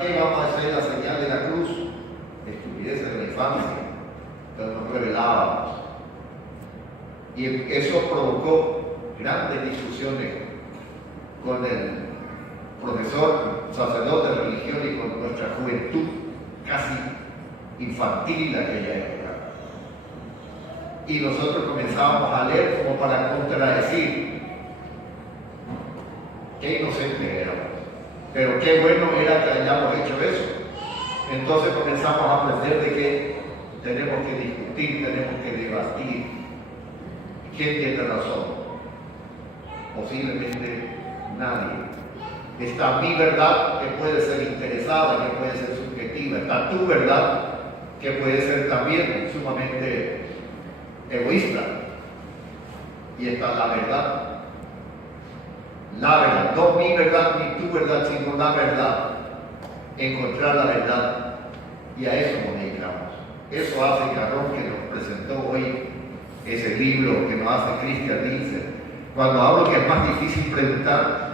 qué vamos a hacer la señal de la cruz? Estupideces de la infancia, que nos revelábamos. Y eso provocó grandes discusiones con el profesor, sacerdote de religión y con nuestra juventud casi infantil de aquella época. Y nosotros comenzábamos a leer como para contradecir. Qué inocentes éramos, pero qué bueno era que hayamos hecho eso. Entonces comenzamos a aprender de que tenemos que discutir, tenemos que debatir. ¿Quién tiene razón? Posiblemente nadie. Está mi verdad, que puede ser interesada, que puede ser subjetiva. Está tu verdad, que puede ser también sumamente egoísta. Y está la verdad. La verdad, no mi verdad ni tu verdad, sino la verdad. Encontrar la verdad. Y a eso nos dedicamos. Eso hace Carrón, que nos presentó hoy ese libro que nos hace Christian Nielsen. Cuando hablo que es más difícil preguntar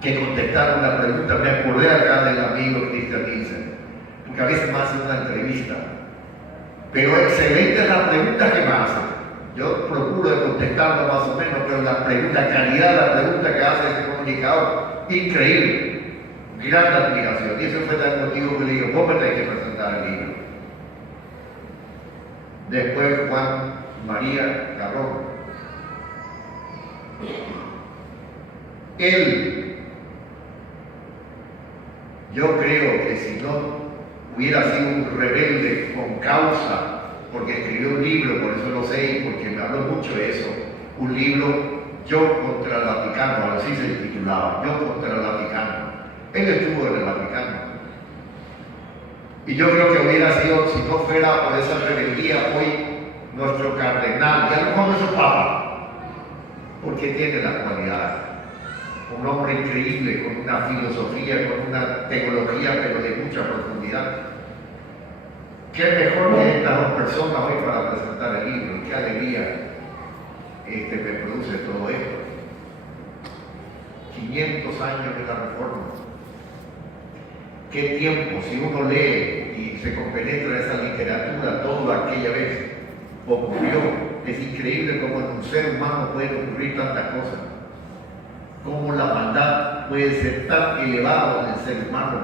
que contestar una pregunta, me acordé acá del amigo Christian Nielsen, porque a veces me hace una entrevista, pero excelente la pregunta que me hace. Yo procuro de contestarlo más o menos, pero la calidad de la pregunta que hace ese comunicador, increíble, gran admiración. Y ese fue el motivo que le digo, vos me tenés que presentar el libro. Después Juan María Carrón. Él, yo creo que si no hubiera sido un rebelde con causa, porque escribió un libro, por eso lo sé y porque me habló mucho de eso, un libro, Yo contra el Vaticano, así se titulaba, Yo contra el Vaticano. Él estuvo en el Vaticano. Y yo creo que hubiera sido, si no fuera por esa rebeldía, hoy nuestro cardenal, y a lo mejor nuestro papa, porque tiene las cualidades. Un hombre increíble, con una filosofía, con una teología, pero de mucha profundidad. Qué mejor que estas dos personas hoy para presentar el libro. Qué alegría me produce todo esto. 500 años de la Reforma. Qué tiempo, si uno lee y se compenetra esa literatura, toda aquella vez ocurrió. Es increíble cómo en un ser humano pueden ocurrir tantas cosas. Cómo la maldad puede ser tan elevada en el ser humano.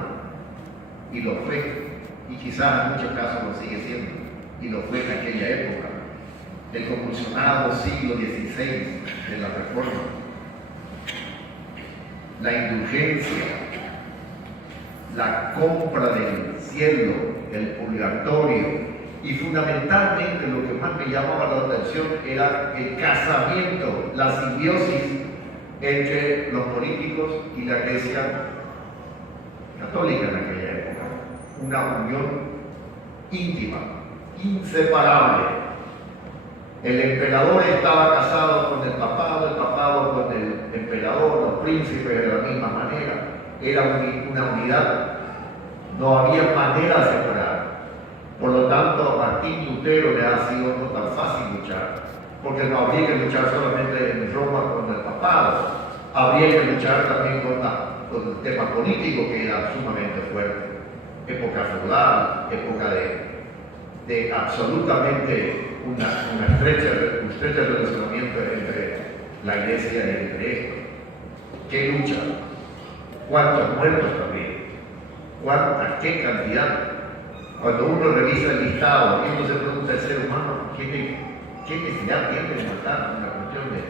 Y lo fue. Y quizás en muchos casos lo sigue siendo, y lo fue en aquella época, del convulsionado siglo XVI de la Reforma. La indulgencia, la compra del cielo, el purgatorio, y fundamentalmente lo que más me llamaba la atención era el casamiento, la simbiosis entre los políticos y la Iglesia católica en aquella época. Una unión íntima, inseparable. El emperador estaba casado con el papado con el emperador, los príncipes de la misma manera. Era una unidad, no había manera de separar. Por lo tanto, a Martín Lutero le ha sido no tan fácil luchar, porque no habría que luchar solamente en Roma con el papado, habría que luchar también con el tema político, que era sumamente fuerte. Época feudal, época de absolutamente un estrecho relacionamiento entre la iglesia y entre esto. ¿Qué lucha? ¿Cuántos muertos también? ¿Qué cantidad? Cuando uno revisa el listado y uno se pregunta al ser humano, ¿qué necesidad tiene de matar? Una cuestión de,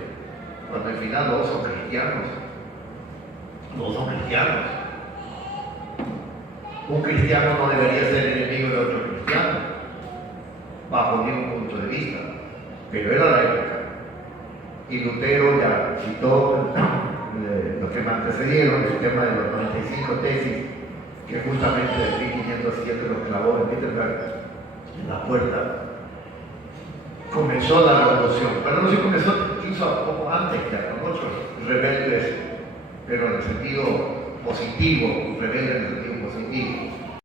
cuando al final los dos son cristianos. Los dos son cristianos. Un cristiano no debería ser enemigo de otro cristiano, bajo ningún punto de vista, pero era la época. Y Lutero ya citó los que me antecedieron, el tema de los 95 tesis, que justamente en 1507 los clavó en Wittenberg, en la puerta. Comenzó la revolución, pero no se comenzó incluso poco antes, ya con otros rebeldes, pero en el sentido positivo, rebeldes en el sentido positivo.